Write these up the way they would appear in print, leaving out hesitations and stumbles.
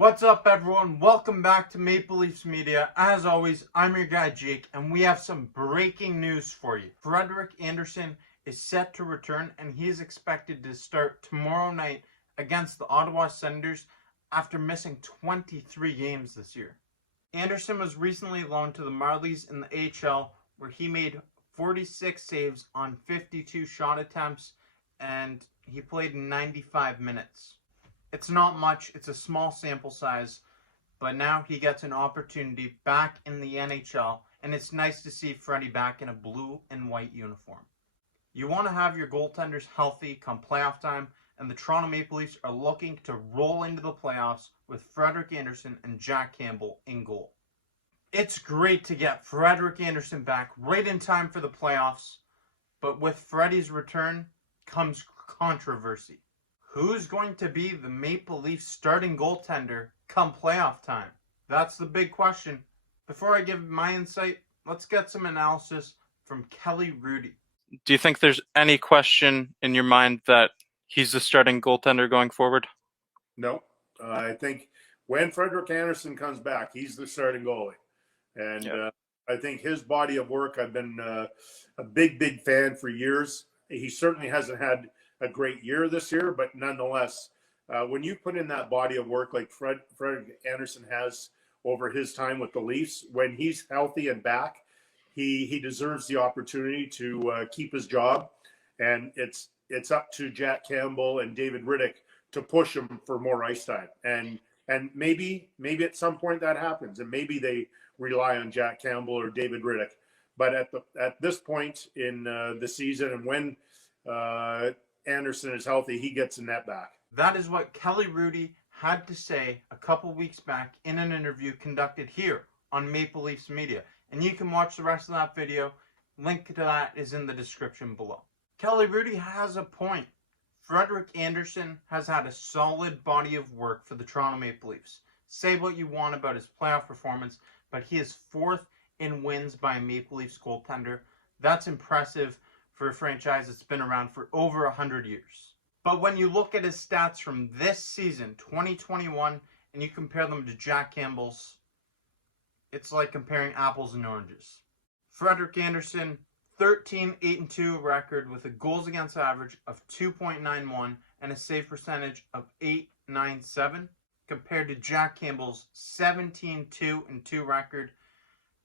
What's up, everyone? Welcome back to Maple Leafs Media. As always, I'm your guy Jake, and we have some breaking news for you. Frederick Anderson is set to return, and he is expected to start tomorrow night against the Ottawa Senators after missing 23 games this year. Anderson was recently loaned to the Marlies in the AHL, where he made 46 saves on 52 shot attempts, and he played 95 minutes. It's not much, it's a small sample size, but now he gets an opportunity back in the NHL, and it's nice to see Freddie back in a blue and white uniform. You want to have your goaltenders healthy come playoff time, and the Toronto Maple Leafs are looking to roll into the playoffs with Frederik Andersen and Jack Campbell in goal. It's great to get Frederik Andersen back right in time for the playoffs, but with Freddie's return comes controversy. Who's going to be the Maple Leafs starting goaltender come playoff time? That's the big question. Before I give my insight, let's get some analysis from Kelly Rudy. Do you think there's any question in your mind that he's the starting goaltender going forward? No. I think when Frederik Andersen comes back, he's the starting goalie. And I think his body of work, I've been a big fan for years. He certainly hasn't had a great year this year, but nonetheless, when you put in that body of work like Frederik Andersen has over his time with the Leafs, when he's healthy and back, he deserves the opportunity to keep his job, and it's up to Jack Campbell and David Rittich to push him for more ice time, and maybe at some point that happens, and maybe they rely on Jack Campbell or David Rittich, but at this point in the season, and when Anderson is healthy, he gets a net back. That is what Kelly Rudy had to say a couple weeks back in an interview conducted here on Maple Leafs Media. And you can watch the rest of that video. Link to that is in the description below. Kelly Rudy has a point. Frederik Andersen has had a solid body of work for the Toronto Maple Leafs. Say what you want about his playoff performance, but he is fourth in wins by a Maple Leafs goaltender. That's impressive for a franchise that's been around for over 100 years. But when you look at his stats from this season, 2021, and you compare them to Jack Campbell's, it's like comparing apples and oranges. Frederik Andersen, 13-8-2 record with a goals against average of 2.91 and a save percentage of .897, compared to Jack Campbell's 17-2-2 record,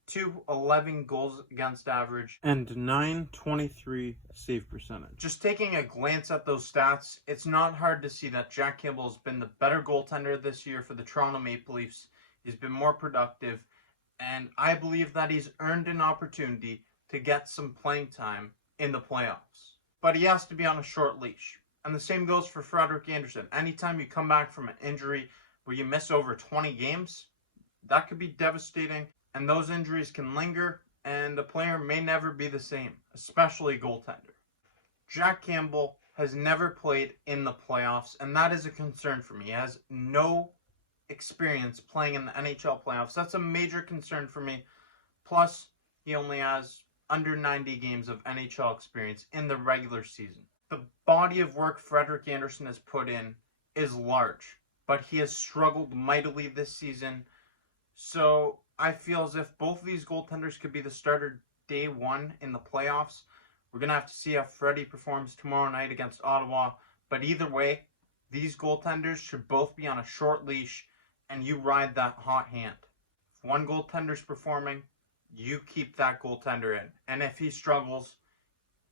211 goals against average, and 923 save percentage. Just taking a glance at those stats, it's not hard to see that Jack Campbell has been the better goaltender this year for the Toronto Maple Leafs. He's been more productive, and I believe that he's earned an opportunity to get some playing time in the playoffs. But he has to be on a short leash. And the same goes for Frederik Andersen. Anytime you come back from an injury where you miss over 20 games, that could be devastating. And those injuries can linger, and the player may never be the same, especially a goaltender. Jack Campbell has never played in the playoffs, and that is a concern for me. He has no experience playing in the NHL playoffs. That's a major concern for me. Plus, he only has under 90 games of NHL experience in the regular season. The body of work Frederik Andersen has put in is large, but he has struggled mightily this season. So I feel as if both of these goaltenders could be the starter day one in the playoffs. We're going to have to see how Freddie performs tomorrow night against Ottawa. But either way, these goaltenders should both be on a short leash, and you ride that hot hand. If one goaltender's performing, you keep that goaltender in. And if he struggles,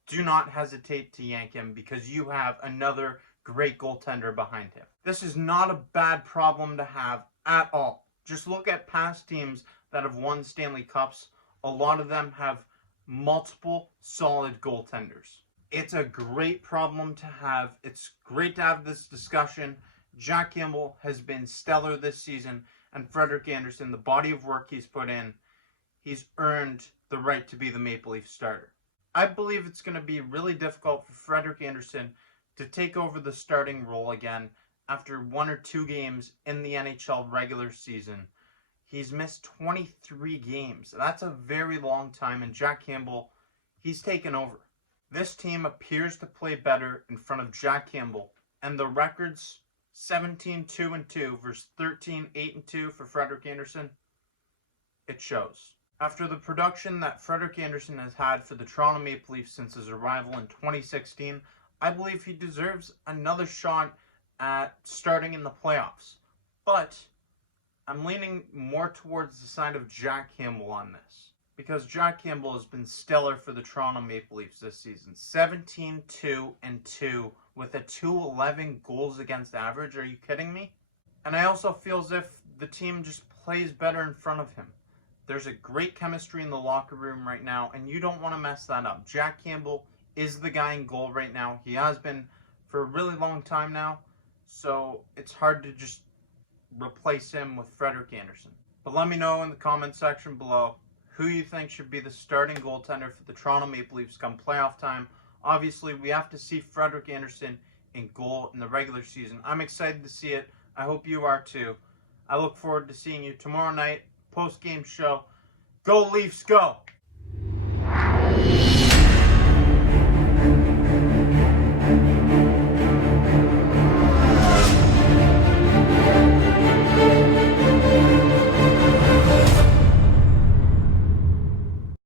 do not hesitate to yank him, because you have another great goaltender behind him. This is not a bad problem to have at all. Just look at past teams that have won Stanley Cups. A lot of them have multiple solid goaltenders. It's a great problem to have. It's great to have this discussion. Jack Campbell has been stellar this season, and Frederik Andersen, the body of work he's put in, he's earned the right to be the Maple Leaf starter. I believe it's going to be really difficult for Frederik Andersen to take over the starting role again after 1 or 2 games in the NHL regular season. He's missed 23 games. That's a very long time, and Jack Campbell, he's taken over. This team appears to play better in front of Jack Campbell, and the records 17-2-2 versus 13-8-2 for Frederick Anderson, it shows. After the production that Frederick Anderson has had for the Toronto Maple Leafs since his arrival in 2016, I believe he deserves another shot at starting in the playoffs. But I'm leaning more towards the side of Jack Campbell on this, because Jack Campbell has been stellar for the Toronto Maple Leafs this season. 17-2-2 with a 2.11 goals against average. Are you kidding me? And I also feel as if the team just plays better in front of him. There's a great chemistry in the locker room right now, and you don't want to mess that up. Jack Campbell is the guy in goal right now. He has been for a really long time now, so it's hard to just replace him with Frederick Anderson. But let me know in the comment section below who you think should be the starting goaltender for the Toronto Maple Leafs come playoff time. Obviously, we have to see Frederick Anderson in goal in the regular season. I'm excited to see it. I hope you are too. I look forward to seeing you tomorrow night, post-game show. Go Leafs, go!